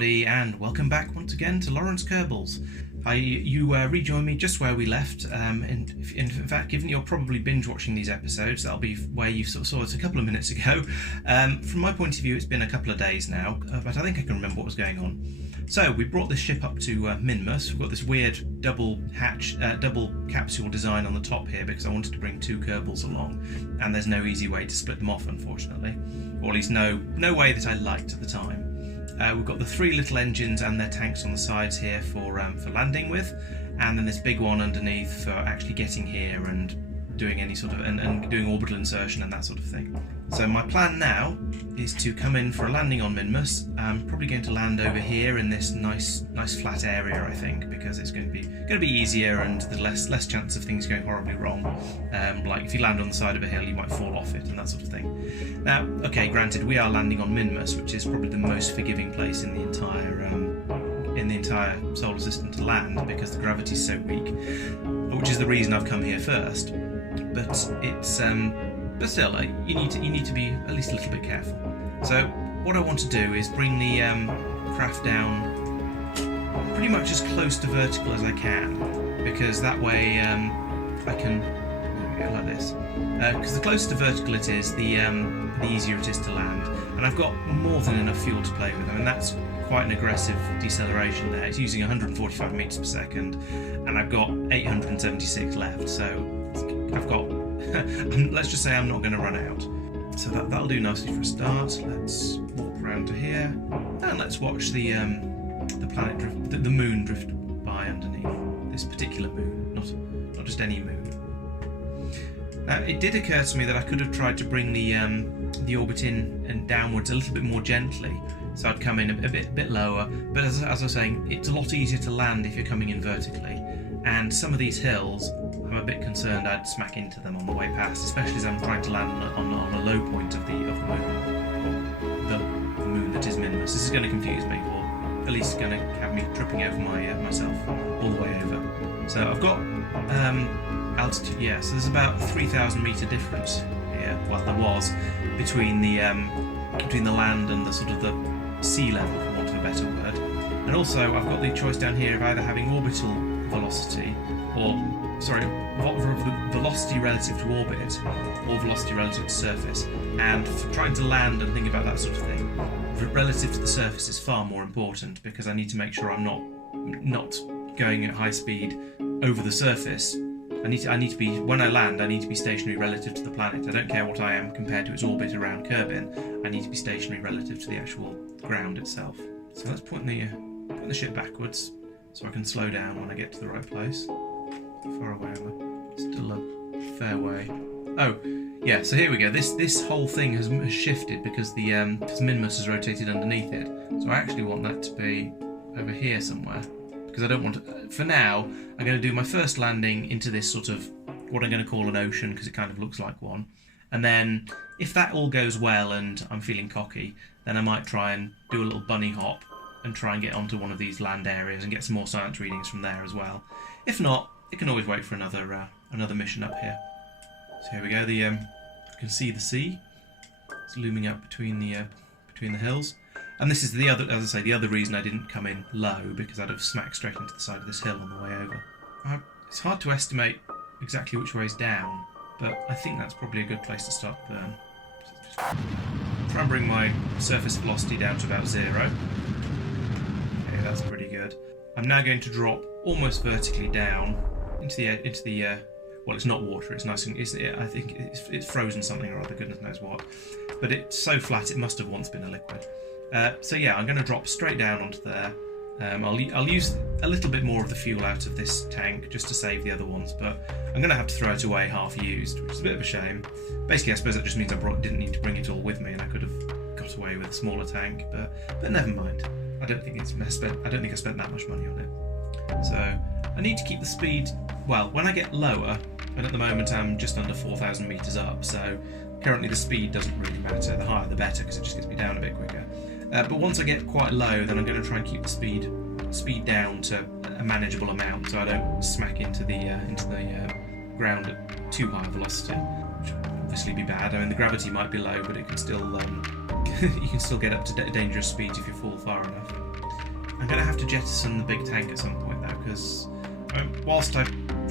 everybody, and welcome back once again to Laurence Kerbals. You rejoin me just where we left. In fact, given you're probably binge watching these episodes, that'll be where you sort of saw us a couple of minutes ago. From my point of view, it's been a couple of days now, but I think I can remember what was going on. So we brought this ship up to Minmus. We've got this weird double capsule design on the top here because I wanted to bring two Kerbals along, and there's no easy way to split them off, unfortunately, or at least no way that I liked at the time. We've got the three little engines and their tanks on the sides here for landing with, and then this big one underneath for actually getting here and doing any sort of and doing orbital insertion and that sort of thing. So my plan now is to come in for a landing on Minmus. I'm probably going to land over here in this nice flat area, I think, because it's going to be easier and there's less chance of things going horribly wrong. Like if you land on the side of a hill, you might fall off it and that sort of thing. Now, okay, granted, we are landing on Minmus, which is probably the most forgiving place in the entire solar system to land because the gravity's so weak, which is the reason I've come here first. But it's but still, you need to be at least a little bit careful. So what I want to do is bring the craft down pretty much as close to vertical as I can, because that way I can go like this. Because the closer to vertical it is, the easier it is to land. And I've got more than enough fuel to play with. I mean, that's quite an aggressive deceleration there. It's using 145 meters per second, and I've got 876 left. So I've got. Let's just say I'm not going to run out. So that'll do nicely for a start. Let's walk around to here, and let's watch the planet drift, the moon drift by underneath this particular moon, not just any moon. Now, it did occur to me that I could have tried to bring the orbit in and downwards a little bit more gently, so I'd come in a bit lower. But as I was saying, it's a lot easier to land if you're coming in vertically, and some of these hills, I'm a bit concerned I'd smack into them on the way past, especially as I'm trying to land on a low point of the moon, or the moon that is Minmus. This is going to confuse me, or at least going to have me tripping over myself all the way over. So I've got altitude, yeah, so there's about a 3,000 metre difference here, well there was, between the land and the sort of the sea level, for want of a better word. And also I've got the choice down here of either having orbital velocity, velocity relative to orbit, or velocity relative to surface. And for trying to land and think about that sort of thing, relative to the surface is far more important, because I need to make sure I'm not going at high speed over the surface. I need to be, when I land, I need to be stationary relative to the planet. I don't care what I am compared to its orbit around Kerbal. I need to be stationary relative to the actual ground itself. So let's point the ship backwards so I can slow down when I get to the right place. How far away am I? Still a fair way. Oh, yeah, so here we go. This whole thing has shifted because because Minmus has rotated underneath it. So I actually want that to be over here somewhere, because I don't want to, for now, I'm going to do my first landing into this sort of, what I'm going to call an ocean, because it kind of looks like one. And then, if that all goes well and I'm feeling cocky, then I might try and do a little bunny hop and try and get onto one of these land areas and get some more science readings from there as well. If not, it can always wait for another mission up here. So here we go. You can see the sea. It's looming up between the hills. And this is the other, as I say, the other reason I didn't come in low, because I'd have smacked straight into the side of this hill on the way over. It's hard to estimate exactly which way is down, but I think that's probably a good place to start the burn. So just try and bring my surface velocity down to about 0. Okay, that's pretty good. I'm now going to drop almost vertically down into the well, it's not water. It's nice and I think it's frozen something or other. Goodness knows what. But it's so flat it must have once been a liquid. So yeah, I'm going to drop straight down onto there. I'll use a little bit more of the fuel out of this tank just to save the other ones, but I'm going to have to throw it away half used, which is a bit of a shame. Basically, I suppose that just means I didn't need to bring it all with me, and I could have got away with a smaller tank. But never mind. I don't think I spent that much money on it. So I need to keep the speed. Well, when I get lower, and at the moment I'm just under 4,000 meters up, so currently the speed doesn't really matter. The higher the better, because it just gets me down a bit quicker. But once I get quite low, then I'm going to try and keep the speed down to a manageable amount, so I don't smack into the ground at too high a velocity, which would obviously be bad. I mean, the gravity might be low, but it can still you can still get up to dangerous speeds if you fall far enough. going to have to jettison the big tank at some point though, because whilst I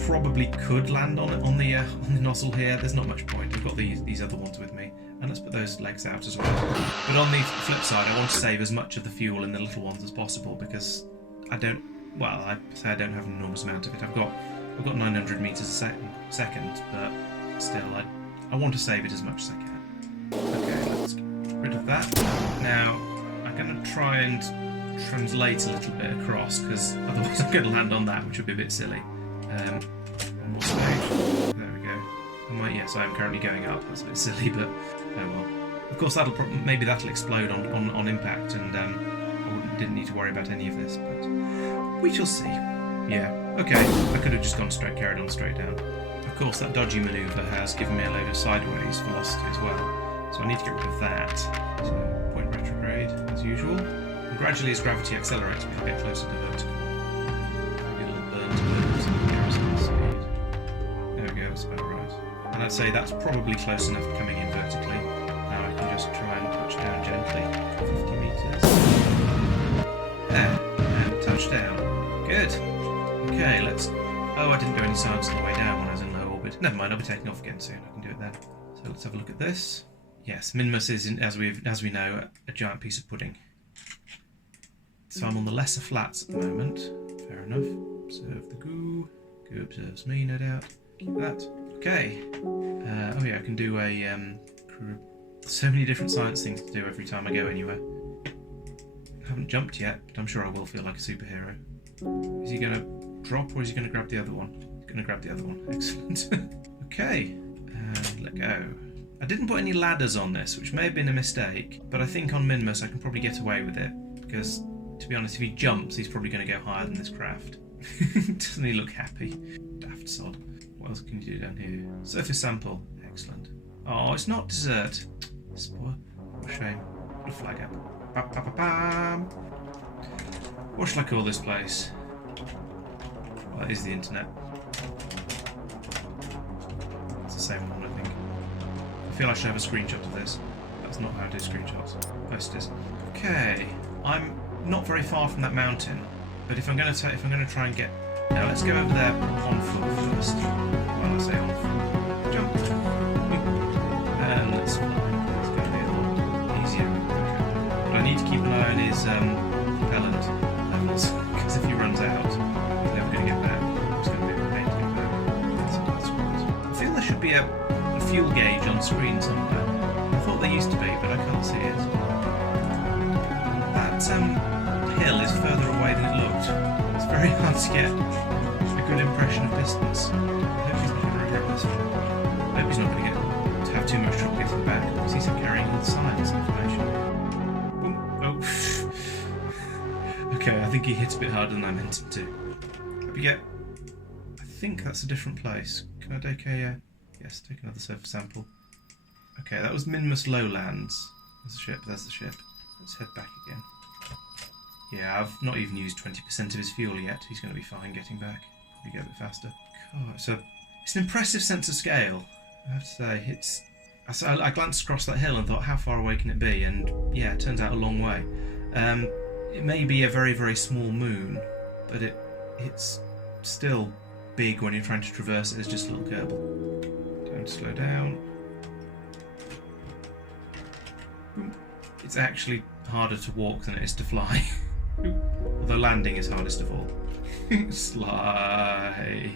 probably could land on it on the nozzle here, there's not much point. I've got these other ones with me, and let's put those legs out as well. But on the flip side, I want to save as much of the fuel in the little ones as possible, because I don't have an enormous amount of it. I've got 900 meters a second, but still, I want to save it as much as I can. Okay, let's get rid of that. Now, I'm going to try and translate a little bit across, because otherwise I'm going to land on that, which would be a bit silly. One more stage. There we go. Yes, I am currently going up. That's a bit silly, but oh well. Of course, maybe that'll explode on impact, and didn't need to worry about any of this, but we shall see. Yeah, okay. I could have just carried on straight down. Of course, that dodgy manoeuvre has given me a load of sideways velocity as well, so I need to get rid of that. So, point retrograde as usual. And gradually, as gravity accelerates, we'll get closer to vertical. Maybe a little burn to the speed. There we go. That's about right. And I'd say that's probably close enough coming in vertically. Now I can just try and touch down gently, 50 meters. There, and touchdown. Good. Okay, let's... Oh, I didn't do any science on the way down when I was in low orbit. Never mind, I'll be taking off again soon. I can do it then. So let's have a look at this. Yes, Minmus is, as we know, a giant piece of pudding. So I'm on the lesser flats at the moment. Fair enough. Observe the goo. Goo observes me, no doubt. Keep that. Okay. Oh yeah, I can do a... so many different science things to do every time I go anywhere. I haven't jumped yet, but I'm sure I will feel like a superhero. Is he going to drop, or is he going to grab the other one? He's going to grab the other one. Excellent. Okay, and let go. I didn't put any ladders on this, which may have been a mistake, but I think on Minmus I can probably get away with it, because, to be honest, if he jumps, he's probably going to go higher than this craft. Doesn't he look happy? Daft sod. What else can you do down here? Surface sample. Excellent. Oh, it's not dessert. Spoil. What a shame. Put a flag up. Ba-ba-ba-bam. What shall I call this place? Well, that is the internet. It's the same one, I think. I feel I should have a screenshot of this. That's not how I do screenshots. Post it. Okay, I'm not very far from that mountain, but if I'm going to try and get... Now let's go over there on foot first. Well, I say on foot. Jump. And let's fly. It's going to be a lot easier. Okay. But I need to keep an eye on his propellant levels, because if he runs out, he's never going to get back. It's going to be a pain to get back. So that's right. I feel there should be a fuel gauge on screen somewhere. I thought there used to be, but I can't see it. That hill is further away than it looked. It's very hard to get a good impression of distance. I hope he's not going to regret this one. I hope he's not going to have too much trouble getting back, because he's carrying all the science information. Oh. Okay, I think he hits a bit harder than I meant him to. But yeah, I think that's a different place. Can I take a... yes, take another surface sample. Okay, that was Minmus Lowlands. There's the ship, there's the ship. Let's head back again. Yeah, I've not even used 20% of his fuel yet. He's going to be fine getting back. Probably go a bit faster. God, so it's an impressive sense of scale, I have to say. I glanced across that hill and thought, how far away can it be? And yeah, it turns out a long way. It may be a very, very small moon, but it's still big when you're trying to traverse it as just a little Kerbal. Time to slow down. It's actually harder to walk than it is to fly. Although landing is hardest of all. Slide.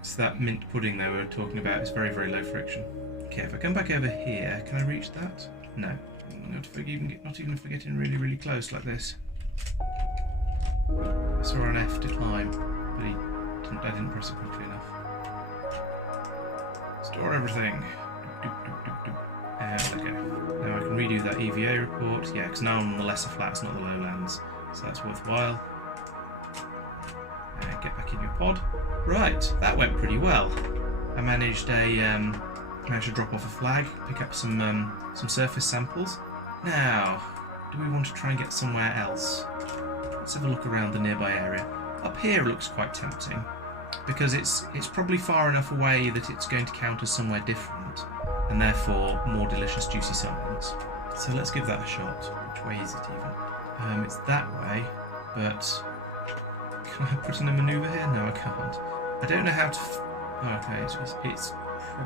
It's that mint pudding they were talking about. It's very, very low friction. Okay, if I come back over here, can I reach that? No. Not even if we're getting really, really close like this. I saw an F to climb, but I didn't press it quickly enough. Store everything. And okay. Now I can redo that EVA report. Yeah, because now I'm on the lesser flats, not the lowlands. So that's worthwhile. Get back in your pod. Right, that went pretty well. I managed to drop off a flag, pick up some surface samples. Now, do we want to try and get somewhere else? Let's have a look around the nearby area. Up here it looks quite tempting, because it's probably far enough away that it's going to count as somewhere different, and therefore more delicious juicy science. So let's give that a shot. Which way is it even? It's that way, but can I put in a manoeuvre here? No, I can't. I don't know how to. Oh, okay, it's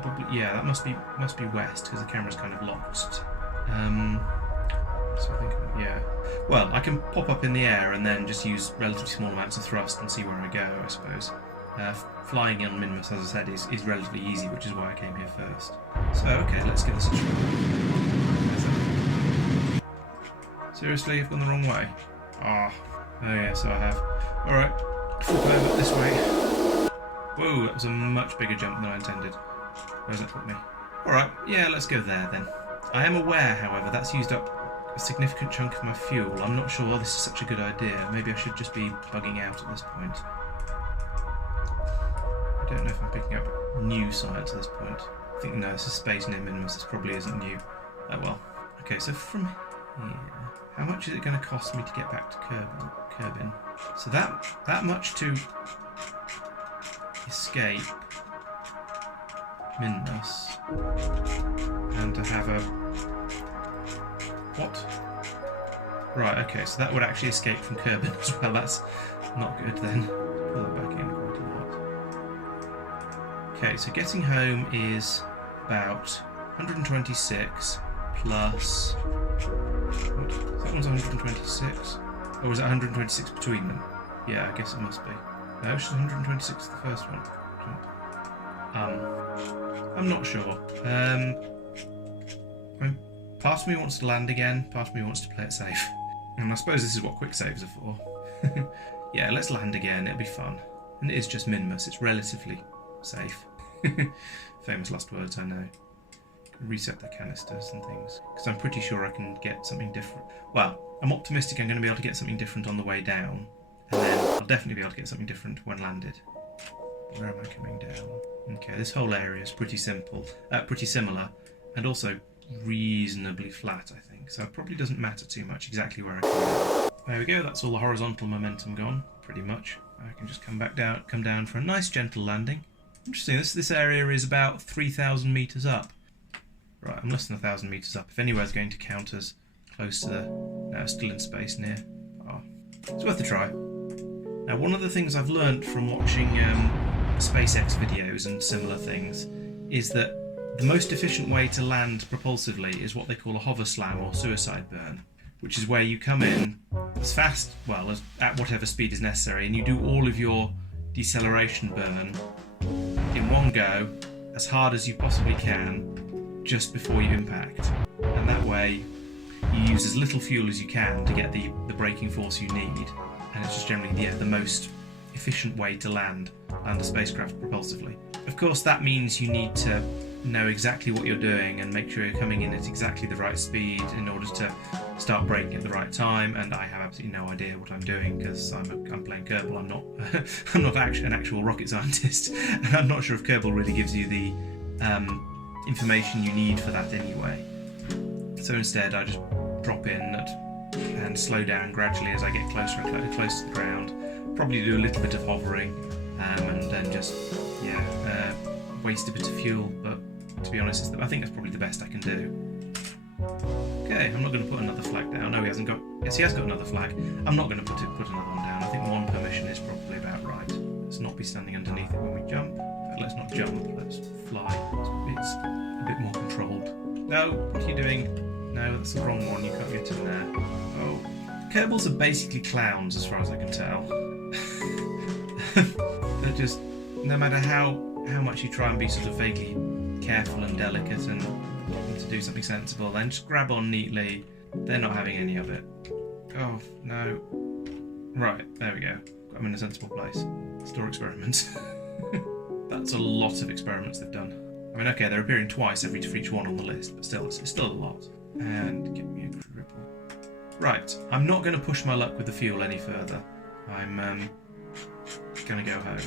probably, yeah. That must be west because the camera's kind of locked. So I think, yeah. Well, I can pop up in the air and then just use relatively small amounts of thrust and see where I go, I suppose. Flying in Minmus, as I said, is relatively easy, which is why I came here first. So, okay, let's give this a try. Seriously, I've gone the wrong way? Ah, oh yeah, so I have. Alright, flip over this way. Whoa, that was a much bigger jump than I intended. Where's that put me? Alright, yeah, let's go there then. I am aware, however, that's used up a significant chunk of my fuel. I'm not sure this is such a good idea. Maybe I should just be bugging out at this point. I don't know if I'm picking up new science at this point. I think, no, this is space near Minmus. This probably isn't new. Oh well. Okay, so from here, how much is it going to cost me to get back to Kerbal? So that much to escape Minmus and to have a what? Right, okay, so that would actually escape from Kerbal as well. That's not good then. Pull that back in quite a lot. Okay, so getting home is about 126 plus. What? That one's 126. Or was it 126 between them? Yeah, I guess it must be. No, it's 126 the first one. I'm not sure. Part of me wants to land again, part of me wants to play it safe. And I suppose this is what quick saves are for. Yeah, let's land again, it'll be fun. And it is just Minmus, it's relatively safe. Famous last words, I know. Reset the canisters and things. Because I'm pretty sure I can get something different. Well, I'm optimistic I'm going to be able to get something different on the way down. And then I'll definitely be able to get something different when landed. Where am I coming down? Okay, this whole area is pretty simple, pretty similar, and also reasonably flat, I think. So it probably doesn't matter too much exactly where I come. There we go. That's all the horizontal momentum gone, pretty much. I can just come down for a nice gentle landing. Interesting. This area is about 3,000 meters up. Right, I'm less than 1,000 meters up. If anywhere's going to count as close to the, no, still in space near. Oh, it's worth a try. Now, one of the things I've learned from watching SpaceX videos and similar things is that the most efficient way to land propulsively is what they call a hover slam or suicide burn, which is where you come in as fast, well, at whatever speed is necessary, and you do all of your deceleration burn in one go, as hard as you possibly can, just before you impact. And that way, you use as little fuel as you can to get the braking force you need, and it's just generally the most efficient way to land a spacecraft propulsively. Of course, that means you need to know exactly what you're doing and make sure you're coming in at exactly the right speed in order to start braking at the right time, and I have absolutely no idea what I'm doing because I'm playing Kerbal. I'm not I'm not an actual rocket scientist, and I'm not sure if Kerbal really gives you the information you need for that anyway. So instead I just drop in and slow down gradually as I get closer and closer to the ground. Probably do a little bit of hovering and then just waste a bit of fuel, but to be honest, I think that's probably the best I can do. Okay, I'm not going to put another flag down. No, he hasn't got. Yes, he has got another flag. I'm not going to put another one down. I think one permission is probably about right. Let's not be standing underneath it when we jump. Let's not jump. Let's fly. It's a bit more controlled. No, what are you doing? No, that's the wrong one. You can't get in there. Oh, Kerbals are basically clowns, as far as I can tell. They're just, no matter how much you try and be sort of vaguely careful and delicate and to do something sensible, then just grab on neatly. They're not having any of it. Oh, no. Right, there we go. I'm in a sensible place. Store experiments. That's a lot of experiments they've done. I mean, okay, they're appearing twice for each one on the list, but still, it's still a lot. And give me a cripple. Right, I'm not going to push my luck with the fuel any further. I'm going to go home.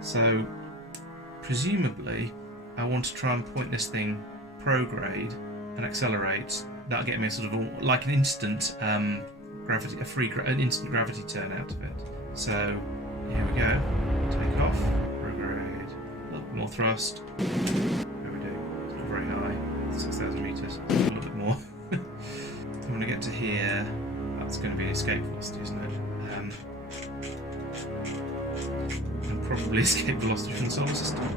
So, presumably, I want to try and point this thing prograde and accelerate. That'll get me a sort of like an instant an instant gravity turn out of it. So, here we go. Take off, prograde, a little bit more thrust. How are we doing? It's not very high. 6,000 meters. A little bit more. I want to get to here. That's going to be escape velocity, isn't it? And probably escape velocity from the solar system.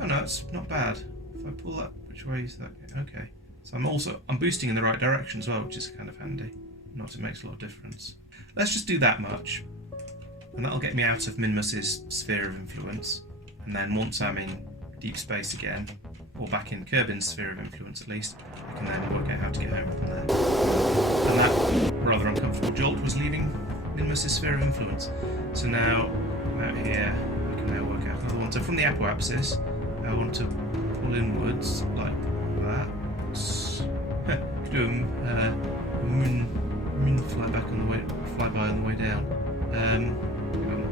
Oh no, it's not bad. If I pull that, which way is that? Okay. So I'm boosting in the right direction as well, which is kind of handy. Not it makes a lot of difference. Let's just do that much. And that'll get me out of Minmus's sphere of influence. And then once I'm in deep space again, or back in Kerbin's sphere of influence at least, I can then work out how to get home from there. And that rather uncomfortable jolt was leaving Minmus's sphere of influence. So now I'm out here, I can now work out another one. So from the apoapsis, I want to pull inwards like that. Do a moon fly by on the way down. I'm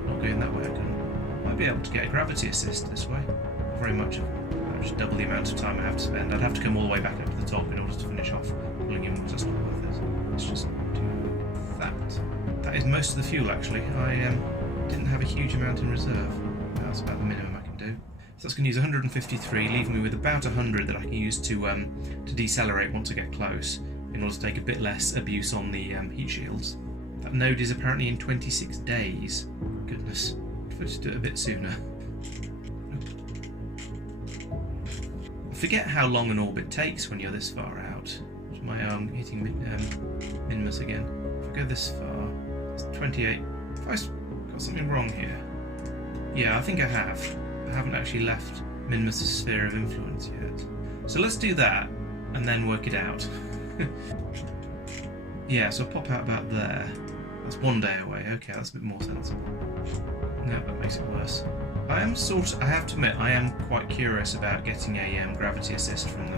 not going that way. I might be able to get a gravity assist this way. Very much double the amount of time I have to spend. I'd have to come all the way back up to the top in order to finish off pulling inwards. That's not worth it. Let's just do that. That is most of the fuel actually. I didn't have a huge amount in reserve. That's about the minimum I can do. So that's going to use 153, leaving me with about 100 that I can use to decelerate once I get close, in order to take a bit less abuse on the heat shields. That node is apparently in 26 days. Goodness, if I just do it a bit sooner. I forget how long an orbit takes when you're this far out. My hitting Minmus again. If I go this far, it's 28. Have I got something wrong here? Yeah, I think I have. I haven't actually left Minmus's sphere of influence yet. So let's do that and then work it out. Yeah, so I'll pop out about there. That's 1 day away. Okay, that's a bit more sensible. No, that makes it worse. I have to admit, I am quite curious about getting a gravity assist from the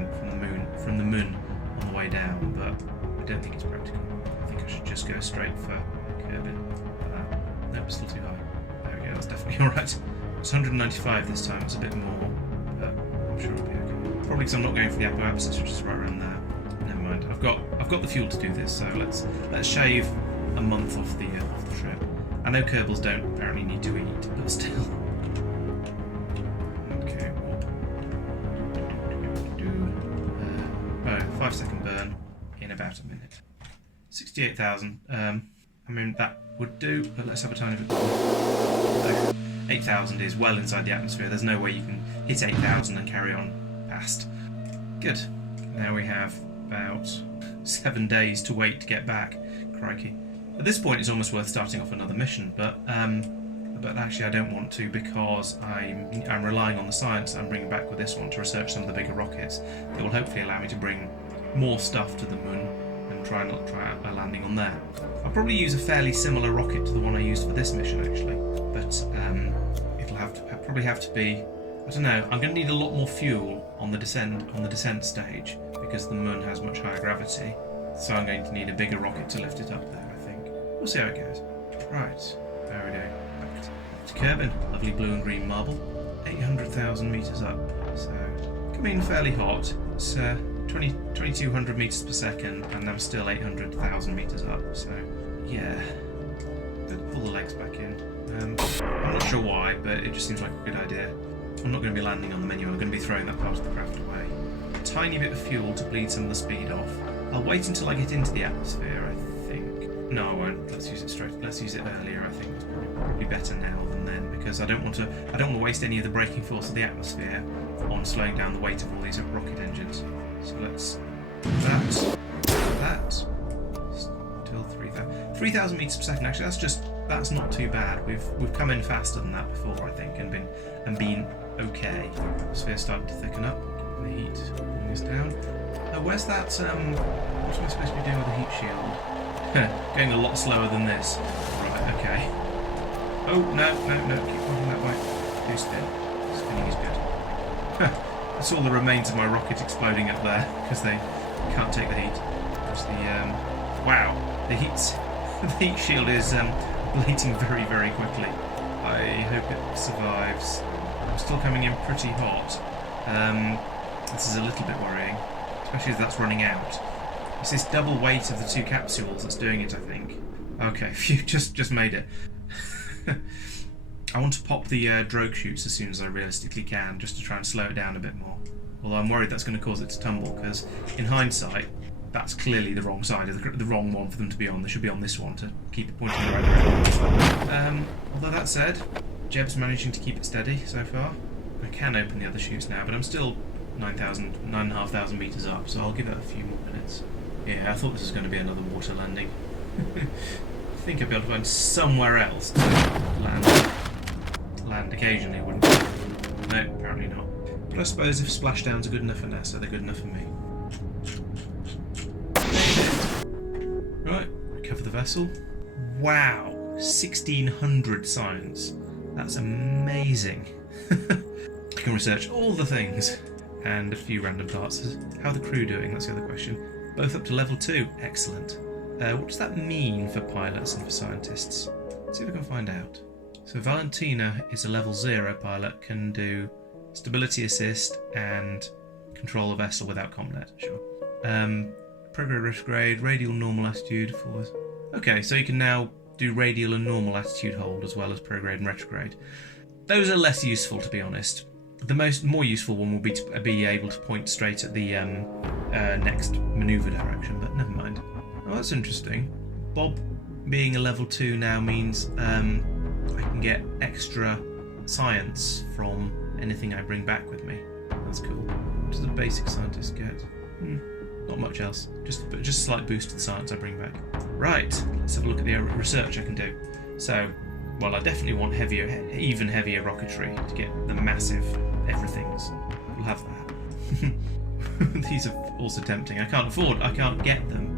moon on the way down, but I don't think it's practical. I think I should just go straight for Kerbin. Nope, still too high. There we go. That's definitely all right. It's 195 this time. It's a bit more, but I'm sure it'll be okay. Probably because I'm not going for the apoapsis, which is right around there. Never mind. I've got the fuel to do this, so let's shave a month off the trip. I know Kerbals don't apparently need to eat, but still. Okay. 5-second burn in about a minute. 68,000. I mean that would do, but let's have a tiny bit more. 8,000 is well inside the atmosphere. There's no way you can hit 8,000 and carry on past. Good. Now we have about 7 days to wait to get back. Crikey. At this point, it's almost worth starting off another mission, but actually I don't want to, because I'm relying on the science I'm bringing back with this one to research some of the bigger rockets that will hopefully allow me to bring more stuff to the moon and try a landing on there. I'll probably use a fairly similar rocket to the one I used for this mission actually, but it'll probably have to be, I don't know. I'm going to need a lot more fuel on the descent stage because the moon has much higher gravity, so I'm going to need a bigger rocket to lift it up there. I think we'll see how it goes. Right, there we go. Back to Kerbin, lovely blue and green marble, 800,000 meters up. So coming in fairly hot. It's 2,200 meters per second, and I'm still 800,000 meters up. So yeah, pull the legs back in. I'm not sure why, but it just seems like a good idea. I'm not going to be landing on the menu. I'm going to be throwing that part of the craft away. A tiny bit of fuel to bleed some of the speed off. I'll wait until I get into the atmosphere, I think. No, I won't. Let's use it earlier. I think it's probably better now than then, because I don't want to waste any of the braking force of the atmosphere on slowing down the weight of all these rocket engines. So let's do that. Still 3,000 meters per second. Actually, that's not too bad. We've come in faster than that before, I think, and been okay. Atmosphere starting to thicken up. The heat pulling us down. Where's that? What am I supposed to be doing with the heat shield? Going a lot slower than this. Right. Okay. Oh no! Keep pointing that way. Do spin. Spinning is good. I saw the remains of my rocket exploding up there because they can't take the heat. Wow, the heat shield is bleeding very, very quickly. I hope it survives. I'm still coming in pretty hot. This is a little bit worrying, especially as that's running out. It's this double weight of the two capsules that's doing it, I think. Okay, phew, just made it. I want to pop the drogue chutes as soon as I realistically can, just to try and slow it down a bit more. Although I'm worried that's going to cause it to tumble, because in hindsight, that's clearly the wrong side, of the wrong one for them to be on. They should be on this one to keep it pointing in the right direction. Although that said, Jeb's managing to keep it steady so far. I can open the other chutes now, but I'm still 9,500 metres up, so I'll give that a few more minutes. Yeah, I thought this was going to be another water landing. I think I'd be able to find somewhere else to land occasionally, wouldn't I? No, apparently not. But I suppose if splashdowns are good enough for NASA, they're good enough for me. Right, recover the vessel. Wow, 1,600 science. That's amazing. I can research all the things. And a few random parts. How are the crew doing? That's the other question. Both up to level 2. Excellent. What does that mean for pilots and for scientists? Let's see if I can find out. So Valentina is a level 0 pilot, can do stability assist and control a vessel without combat. Sure. Prograde retrograde, radial normal attitude for... Okay, so you can now do radial and normal attitude hold as well as prograde and retrograde. Those are less useful, to be honest. The more useful one will be to be able to point straight at the next manoeuvre direction, but never mind. Oh, that's interesting. Bob being a level 2 now means I can get extra science from anything I bring back with me. That's cool. What does a basic scientist get? Not much else. Just a slight boost to the science I bring back. Right, let's have a look at the research I can do. So, well, I definitely want even heavier rocketry to get the massive everythings. We'll have that. These are also tempting. I can't get them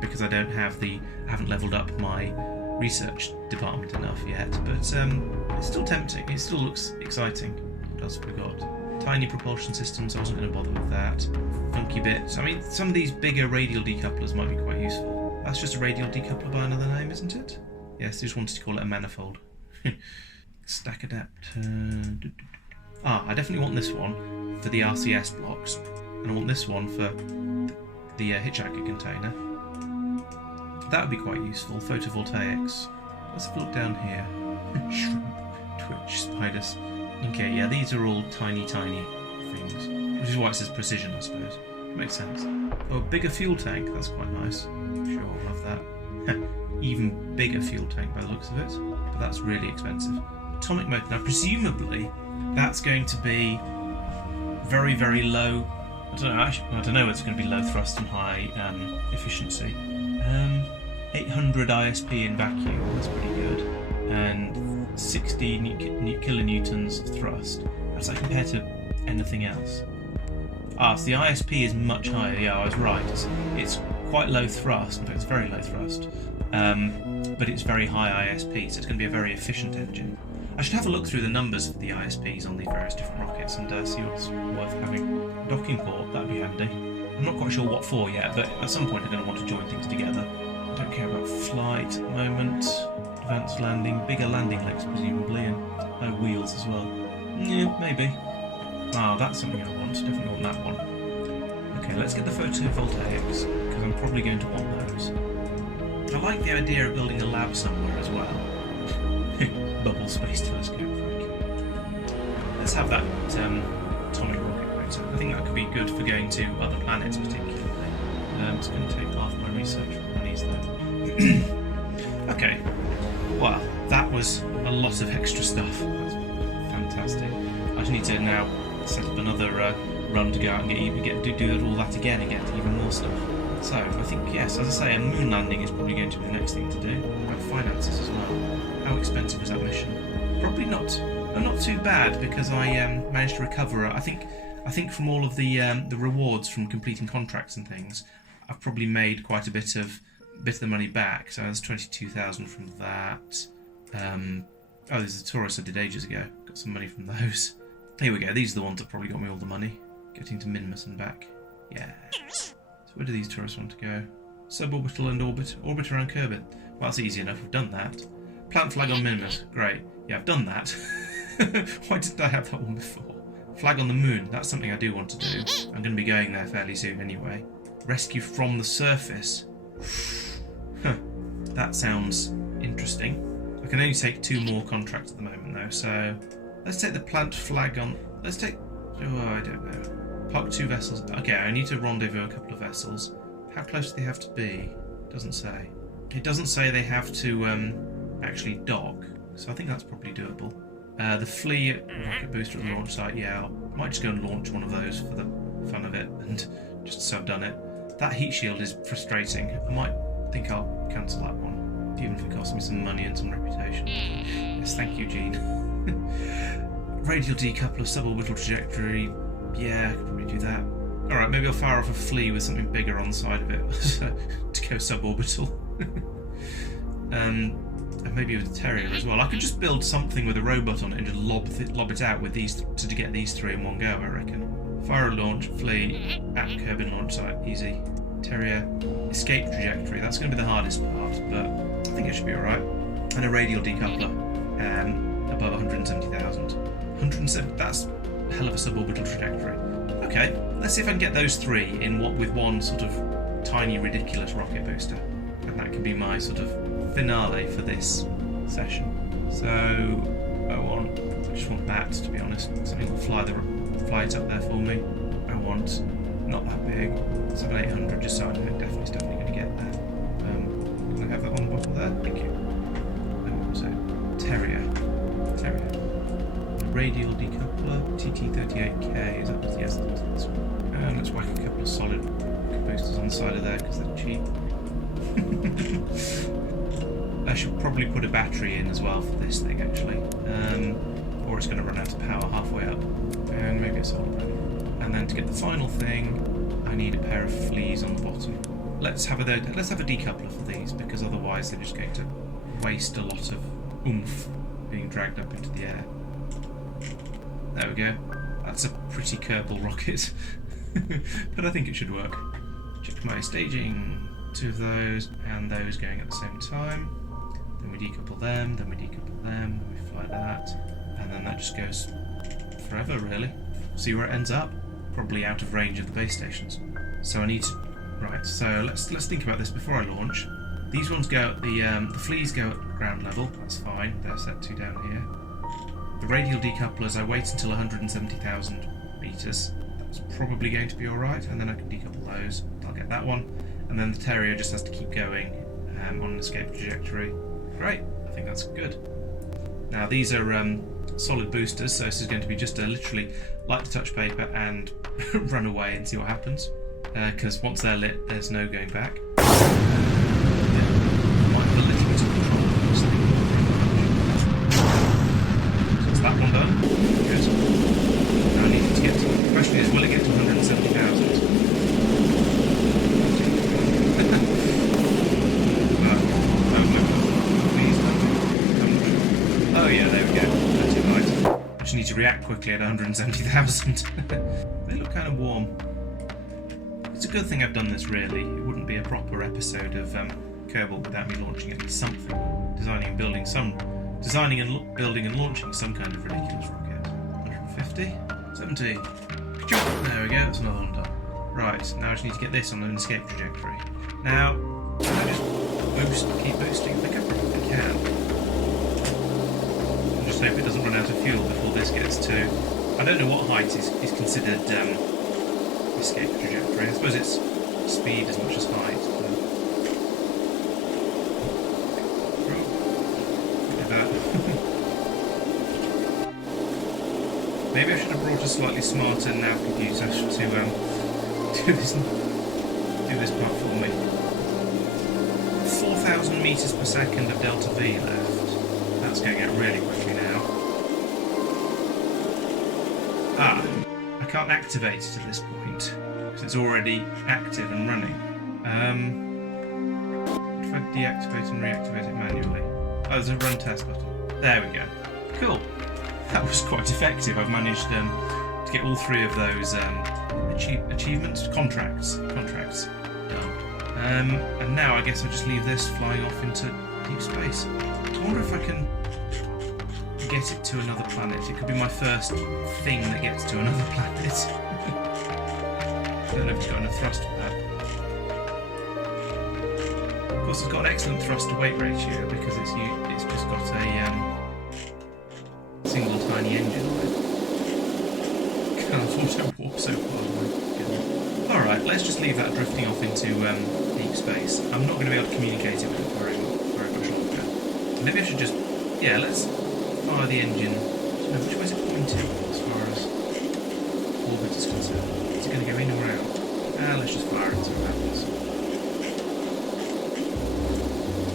because I haven't leveled up my research department enough yet. But it's still tempting. It still looks exciting. What else have we got? Tiny propulsion systems. I wasn't going to bother with that. Funky bits. I mean, some of these bigger radial decouplers might be quite useful. That's just a radial decoupler by another name, isn't it? Yes, I just wanted to call it a manifold. Stack adapter. I definitely want this one for the RCS blocks, and I want this one for the hitchhiker container. That would be quite useful. Photovoltaics. Let's have a look down here. Shrimp, twitch, spiders. Okay, yeah, these are all tiny things, which is why it says precision, I suppose. Makes sense. Oh, a bigger fuel tank. That's quite nice. Sure, I'll have that. Even bigger fuel tank by the looks of it, but that's really expensive. Atomic motor. Now, presumably, that's going to be very, very low. I don't know. It's going to be low thrust and high efficiency. 800 ISP in vacuum. That's pretty good. And 60 kilonewtons of thrust. How's that compared to anything else? So the ISP is much higher. Yeah, I was right. It's quite low thrust. In fact, it's very low thrust. But it's very high ISP, so it's going to be a very efficient engine. I should have a look through the numbers for the ISPs on the various different rockets and see what's worth having. Docking port, that'd be handy. I'm not quite sure what for yet, but at some point I'm going to want to join things together. I don't care about flight at the moment. Advanced landing, bigger landing legs presumably, and wheels as well. Yeah, maybe. That's something I want. Definitely want that one. Okay, let's get the photovoltaics, because I'm probably going to want those. I like the idea of building a lab somewhere as well. Bubble space telescope. Let's have that atomic rocket motor. I think that could be good for going to other planets particularly. It's going to take half my research monies though. Okay, well, that was a lot of extra stuff. That's fantastic. I just need to now set up another run to go out and do all that again and get even more stuff. So, I think, yes, as I say, a moon landing is probably going to be the next thing to do. About finances as well. How expensive is that mission? Probably not too bad, because I managed to recover. I think from all of the rewards from completing contracts and things, I've probably made quite a bit of the money back. So there's 22,000 from that. There's the tourists I did ages ago. Got some money from those. Here we go. These are the ones that probably got me all the money. Getting to Minmus and back. Yeah. Where do these tourists want to go? Suborbital and orbit around Kerbal. Well, that's easy enough. We've done that. Plant flag on Minmus. Great. Yeah, I've done that. Why didn't I have that one before? Flag on the moon. That's something I do want to do. I'm going to be going there fairly soon anyway. Rescue from the surface. That sounds interesting. I can only take 2 more contracts at the moment though, so let's take the plant flag on. Let's take... Oh, I don't know. Park 2 vessels. Okay, I need to rendezvous a couple of vessels. How close do they have to be? Doesn't say. It doesn't say they have to actually dock, so I think that's probably doable. The flea rocket booster at the launch site, yeah, I might just go and launch one of those for the fun of it, and just so I've done it. That heat shield is frustrating. I might think I'll cancel that one, even if it costs me some money and some reputation. Yes, thank you, Gene. Radial decoupler, suborbital trajectory, yeah, I could probably do that. Alright, maybe I'll fire off a flea with something bigger on the side of it to go suborbital. And maybe with a terrier as well. I could just build something with a robot on it and just lob it out with these to get these 3 in one go, I reckon. Fire a launch, flea, at Kerbal launch site, easy. Terrier, escape trajectory, that's going to be the hardest part, but I think it should be alright. And a radial decoupler, above 170,000. 170, that's a hell of a suborbital trajectory. Okay, let's see if I can get those 3 in with one sort of tiny, ridiculous rocket booster. And that can be my sort of finale for this session. So, I just want that, to be honest. Something will fly it up there for me. I want not that big, 700-800, just so I know it's definitely going to get there. Can I have that on the bottom there? Thank you. What was it? Terrier. Radial decoupler, TT38K, is that? Yes, that's one. And let's whack a couple of solid boosters on the side of there because they're cheap. I should probably put a battery in as well for this thing, actually. Or it's going to run out of power halfway up. And maybe a solar panel. And then to get the final thing, I need a pair of fleas on the bottom. Let's have a decoupler for these, because otherwise they're just going to waste a lot of oomph being dragged up into the air. There we go. That's a pretty Kerbal rocket. But I think it should work. Check my staging. 2 of those, and those going at the same time. Then we decouple them, then we fly that, and then that just goes forever, really. See where it ends up. Probably out of range of the base stations. So I need to... Right, so let's think about this before I launch. These ones go at the fleas go at ground level, that's fine. They're set to down here. The radial decouplers, I wait until 170,000 meters. That's probably going to be alright, and then I can decouple those. I'll get that one. And then the terrier just has to keep going on an escape trajectory. Great, I think that's good. Now these are solid boosters, so this is going to be just literally light the touch paper and run away and see what happens. Because once they're lit, there's no going back. Might have a little bit of control on this thing. So that's that one done. Good. Now I need it to get to... The question is, will it get to 170,000? Oh yeah, there we go. That's it, right. I just need to react quickly at 170,000. They look kind of warm. It's a good thing I've done this, really. It wouldn't be a proper episode of Kerbal without me launching at least something. Designing and building and launching some kind of ridiculous rocket. 150, 70. There we go, that's another one done. Right, now I just need to get this on an escape trajectory. Now, can I just keep boosting? I think I can. And just hope it doesn't run out of fuel before this gets to... I don't know what height is considered escape trajectory. I suppose it's speed as much as height. Maybe I should have brought a slightly smarter nav computer to do this part for me. 4,000 meters per second of delta V left. That's going out really quickly now. I can't activate it at this point because it's already active and running. What if I deactivate and reactivate it manually? Oh, there's a run test button. There we go. Cool. That was quite effective. I've managed to get all 3 of those contracts done. And now I guess I'll just leave this flying off into deep space. I wonder if I can get it to another planet. It could be my first thing that gets to another planet. I don't know if it's got enough thrust for that. Of course, it's got an excellent thrust to weight ratio because it's just got a single tiny engine on it. Can't auto warp so far away. let's just leave that drifting off into deep space. I'm not going to be able to communicate it with it very much longer. Maybe I should just, yeah, let's fire the engine. No, which way is it pointing as far as orbit is concerned? Is it going to go in or out? Let's just fire it and see what happens.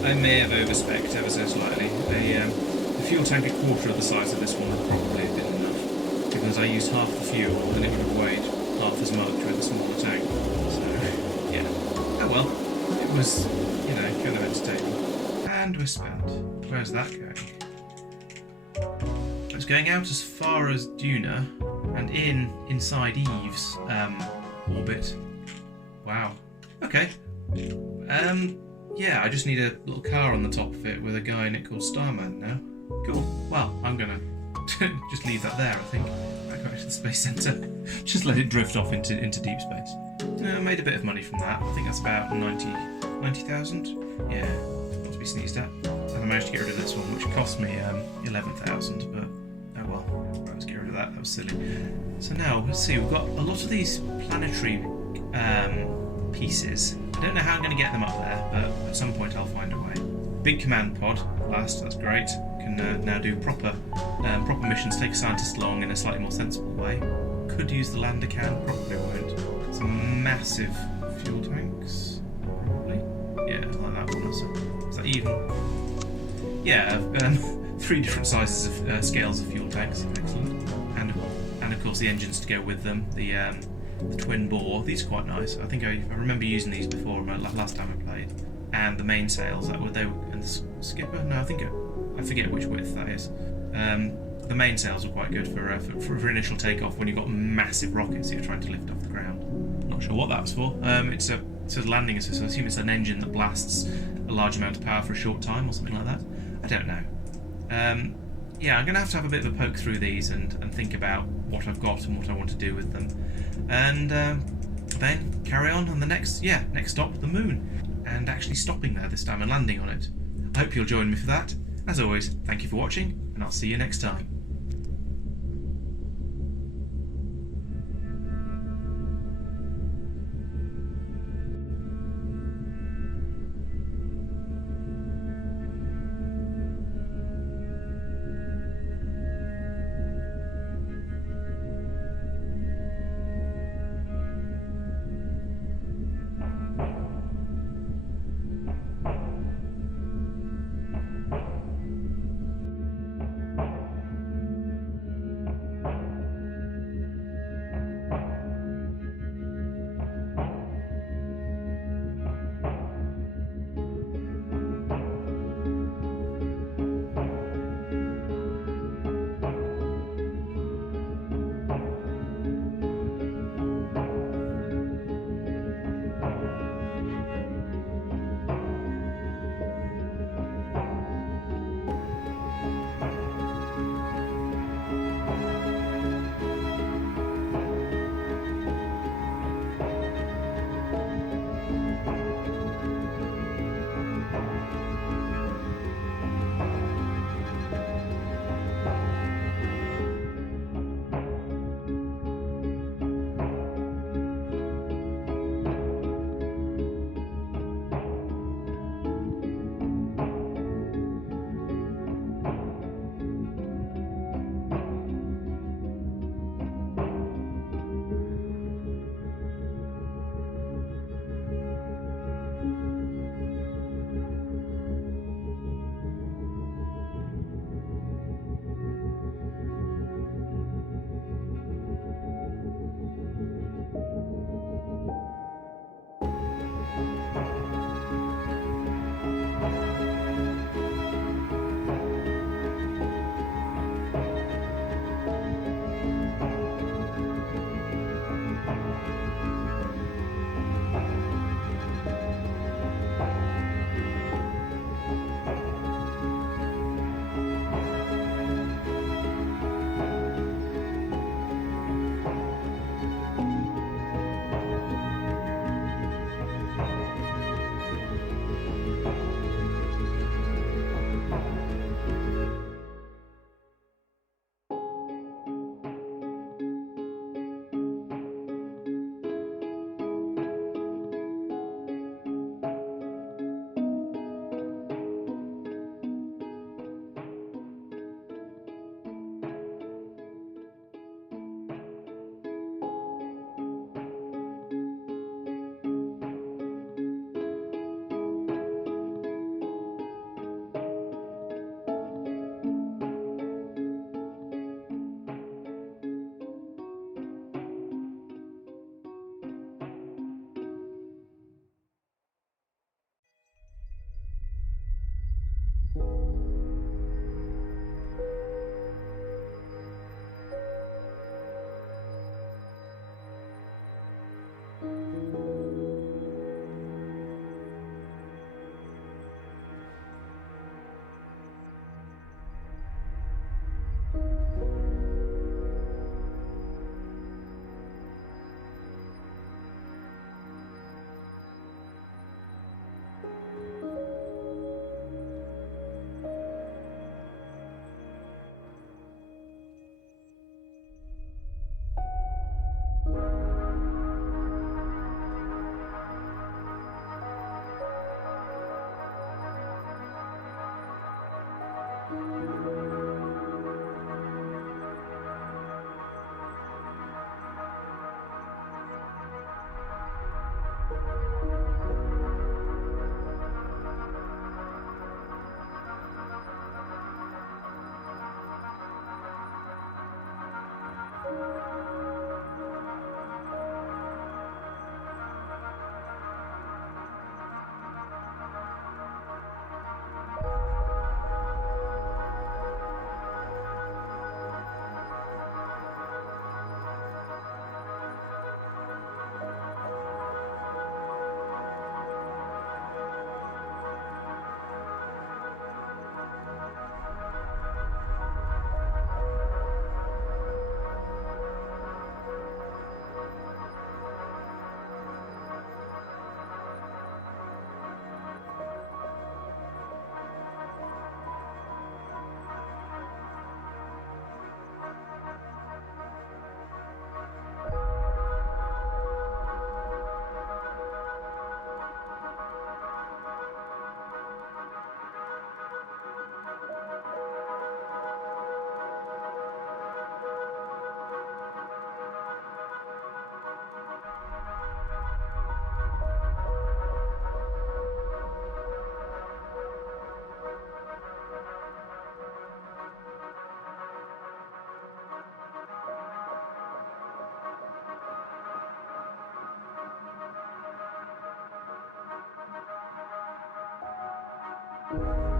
I may have overspec'd ever so slightly. The fuel tank a quarter of the size of this one would probably have been enough, because I used half the fuel and it would have weighed half as much with a smaller tank. So, yeah. Oh well. It was, you know, kind of entertaining. And we're spent. Where's that going? It's going out as far as Duna and inside Eve's orbit. Wow. Okay. Yeah, I just need a little car on the top of it with a guy in it called Starman now. Cool. Well, I'm gonna just leave that there, I think. Back to the space centre. Just let it drift off into deep space. I made a bit of money from that. I think that's about 90,000. Yeah, not to be sneezed at. And I managed to get rid of this one, which cost me 11,000, but oh well. Right, let's get rid of that. That was silly. So now, let's see, we've got a lot of these planetary pieces. I don't know how I'm going to get them up there, but at some point I'll find a way. Big command pod, at last, that's great. Can now do proper missions, take a scientist along in a slightly more sensible way. Could use the lander can, probably won't. Some massive fuel tanks, probably. Yeah, like that one also. Is that even? Yeah, 3 different sizes of scales of fuel tanks, excellent. And of course the engines to go with them. The twin bore, these are quite nice. I think I remember using these before last time I played. And the mainsails, and the skipper? No, I forget which width that is. The mainsails are quite good for initial takeoff when you've got massive rockets that you're trying to lift off the ground. Not sure what that's for. It's a landing assist. I assume it's an engine that blasts a large amount of power for a short time or something like that. I don't know. Yeah, I'm going to have a bit of a poke through these and think about what I've got and what I want to do with them. And then carry on the next stop, the moon. And actually stopping there this time and landing on it. I hope you'll join me for that. As always, thank you for watching, and I'll see you next time. you.